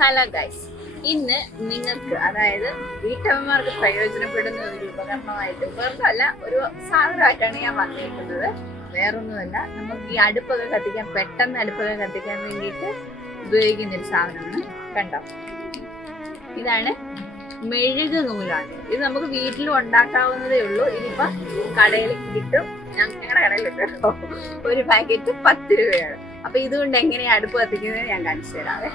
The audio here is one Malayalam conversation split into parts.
ഹലോ ഗൈസ് ഇന്ന് നിങ്ങൾക്ക് അതായത് വീട്ടമ്മമാർക്ക് പ്രയോജനപ്പെടുന്ന ഒരു ഉപകരണമായിട്ട് വെറുതല്ല ഒരു സാധനമായിട്ടാണ് ഞാൻ വന്നിരിക്കുന്നത്. വേറൊന്നുമല്ല നമുക്ക് ഈ അടുപ്പൊക്കെ കത്തിക്കാൻ പെട്ടെന്ന് അടുപ്പൊക്കെ കത്തിക്കാൻ വേണ്ടിയിട്ട് ഉപയോഗിക്കുന്ന ഒരു സാധനമാണ്. കണ്ടോ? ഇതാണ് മെഴുക് നൂലാണ്. ഇത് നമുക്ക് വീട്ടിൽ ഉണ്ടാക്കാവുന്നതേ ഉള്ളൂ. ഇതിപ്പോ കടയിൽ കിട്ടും. ഞങ്ങളുടെ കടയിൽ കിട്ടും. ഒരു പാക്കറ്റ് പത്ത് രൂപയാണ്. അപ്പൊ ഇതുകൊണ്ട് എങ്ങനെയാ അടുപ്പ് കത്തിക്കുന്നത് ഞാൻ കാണിച്ചു തരാവേ.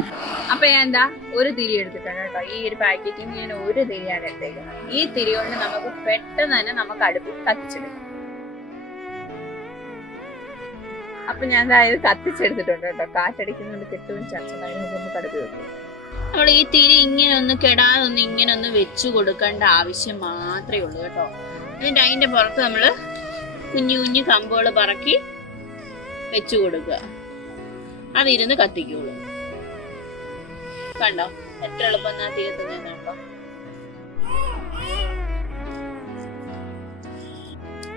അപ്പൊ ഞാൻ എന്താ ഒരു തിരി എടുത്തിട്ടുണ്ട് കേട്ടോ. ഈ ഒരു പാക്കറ്റിൽ ഞാൻ ഒരു തിരിയാണ് എടുത്തേക്കുന്നത്. ഈ തിരി കൊണ്ട് നമുക്ക് പെട്ടെന്ന് തന്നെ നമുക്ക് അടുപ്പ് കത്തിച്ചെടുക്കാം. അപ്പൊ ഞാൻ ഇത് കത്തിച്ചെടുത്തിട്ടുണ്ട് കേട്ടോ. കാറ്റടിക്കുന്നുണ്ട് കിട്ടും ചർച്ച നമുക്ക് അടുപ്പ് വെക്കും. നമ്മൾ ഈ തിരി ഇങ്ങനെ ഒന്ന് കെടാതെ ഒന്ന് ഇങ്ങനെ ഒന്ന് വെച്ചു കൊടുക്കേണ്ട ആവശ്യം മാത്രമേ ഉള്ളൂ കേട്ടോ. എന്നിട്ട് അതിന്റെ പുറത്ത് നമ്മൾ കുഞ്ഞു കുഞ്ഞു കമ്പുകൾ പറക്കി വെച്ചു കൊടുക്കുക. അതിരുന്ന് കത്തിക്കുള്ളൂ. കണ്ടോ? എത്ര എളുപ്പം ഞാൻ തീ കത്തുന്നതെന്ന് കണ്ടോ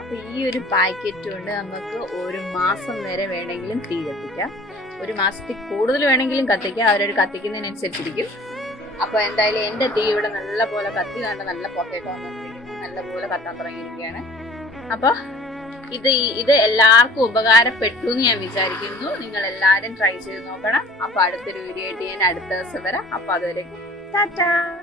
അപ്പൊ ഈ ഒരു പാക്കറ്റ് കൊണ്ട് നമുക്ക് ഒരു മാസം വരെ വേണമെങ്കിലും തീ കത്തിക്കാം. ഒരു മാസത്തിൽ കൂടുതൽ വേണമെങ്കിലും കത്തിക്കാം. അവരൊരു കത്തിക്കുന്നതിനനുസരിച്ചിരിക്കും. അപ്പൊ എന്തായാലും എന്റെ തീ ഇവിടെ നല്ല പോലെ കത്തി കണ്ട് നല്ല പുറത്തേക്ക് വന്നുകൊണ്ടിരിക്കുന്നു. നല്ല പോലെ കത്താൻ തുടങ്ങിയിരിക്കുകയാണ്. അപ്പൊ ഇത് ഇത് എല്ലാവർക്കും ഉപകാരപ്പെട്ടു എന്ന് ഞാൻ വിചാരിക്കുന്നു. നിങ്ങൾ എല്ലാവരും ട്രൈ ചെയ്ത് നോക്കണം. അപ്പൊ അടുത്തൊരു വീഡിയോ ആയിട്ട് ഞാൻ അടുത്ത ദിവസം വരാം. അപ്പൊ അതുവരെ ടാറ്റാ.